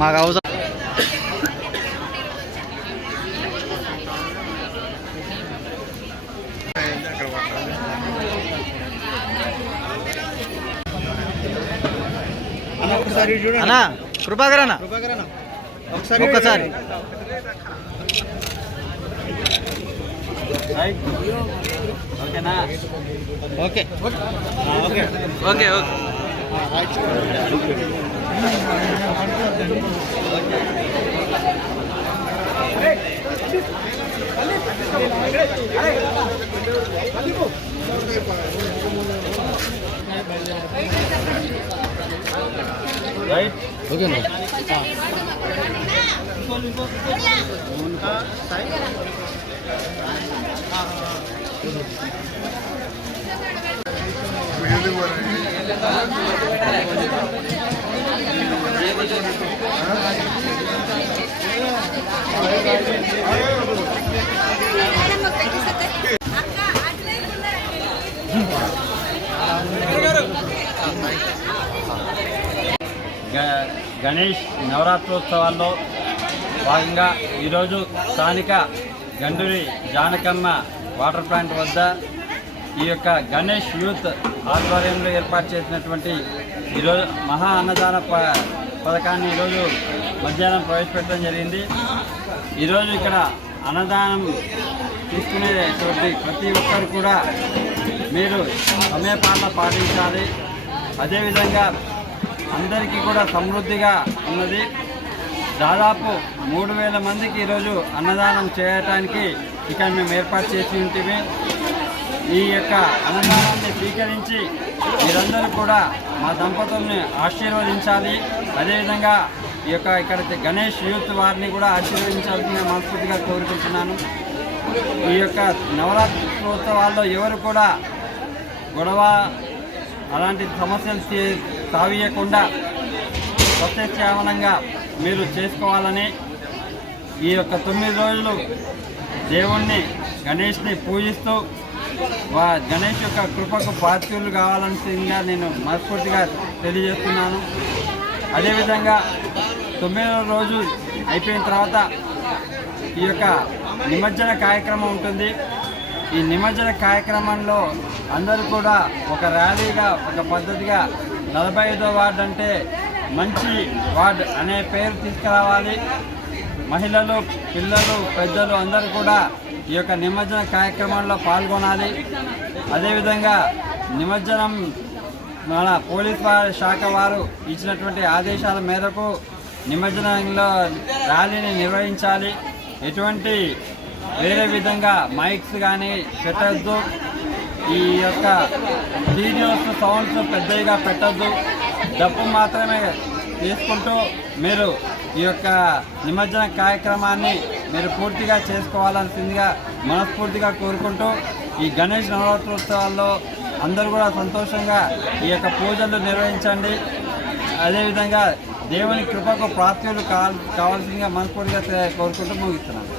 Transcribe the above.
మాకు అవసరం అన్నా కృపాకర్ అన్న ఒక్కసారి ఓకేనా okay okay okay okay right ఓకేనా గణేష్ నవరాత్రోత్సవాల్లో భాగంగా ఈరోజు స్థానిక గండూరి జానకమ్మ వాటర్ ప్లాంట్ వద్ద ఈ యొక్క గణేష్ యూత్ ఆధ్వర్యంలో ఏర్పాటు చేసినటువంటి ఈరోజు మహా అన్నదాన పథకాన్ని ఈరోజు మధ్యాహ్నం ప్రవేశపెట్టడం జరిగింది. ఈరోజు ఇక్కడ అన్నదానం తీసుకునేటువంటి ప్రతి ఒక్కరు కూడా మీరు సమయపాలన పాటించాలి. అదేవిధంగా అందరికీ కూడా సమృద్ధిగా ఉన్నది. దాదాపు 3000 మందికి ఈరోజు అన్నదానం చేయడానికి ఇక్కడ మేము ఏర్పాటు చేసి ఉంటుంది. ఈ యొక్క అన్నదానాన్ని స్వీకరించి మీరందరూ కూడా మా దంపతుల్ని ఆశీర్వదించాలి. అదేవిధంగా ఈ యొక్క ఇక్కడ గణేష్ యూత్ వారిని కూడా ఆశీర్వదించాలని మనస్ఫూర్తిగా కోరుకుంటున్నాను. ఈ యొక్క నవరాత్రోత్సవాల్లో ఎవరు కూడా గొడవ అలాంటి సమస్యలు తావీయకుండా సత్యశ్యామలంగా మీరు చేసుకోవాలని ఈ యొక్క 9 రోజులు దేవుణ్ణి గణేష్ని పూజిస్తూ గణేష్ యొక్క కృపకు పాత్రులు కావాల్సిందిగా నేను మనస్ఫూర్తిగా తెలియజేస్తున్నాను. అదేవిధంగా 9వ రోజు అయిపోయిన తర్వాత ఈ యొక్క నిమజ్జన కార్యక్రమం ఉంటుంది. ఈ నిమజ్జన కార్యక్రమంలో అందరూ కూడా ఒక ర్యాలీగా ఒక పద్ధతిగా 45వ వార్డు అంటే మంచి వార్డ్ అనే పేరు తీసుకురావాలి. మహిళలు, పిల్లలు, పెద్దలు అందరూ కూడా ఈ యొక్క నిమజ్జన కార్యక్రమంలో పాల్గొనాలి. అదేవిధంగా నిమజ్జనం మన పోలీస్ శాఖ వారు ఇచ్చినటువంటి ఆదేశాల మేరకు నిమజ్జనంలో ర్యాలీని నిర్వహించాలి. ఎటువంటి వేరే విధంగా మైక్స్ కానీ పెట్టద్దు. ఈ యొక్క వీడియోస్ సౌండ్స్ పెద్దగా పెట్టద్దు. డప్పు మాత్రమే తీసుకుంటూ మీరు ఈ యొక్క నిమజ్జన కార్యక్రమాన్ని మీరు పూర్తిగా చేసుకోవాల్సిందిగా మనస్ఫూర్తిగా కోరుకుంటూ ఈ గణేష్ నవరాత్రోత్సవాల్లో అందరూ కూడా సంతోషంగా ఈ యొక్క పూజలు నిర్వహించండి. అదేవిధంగా దేవుని కృపకు ప్రాప్తులు కావాల్సిందిగా మనస్ఫూర్తిగా కోరుకుంటూ ముగిస్తున్నాను.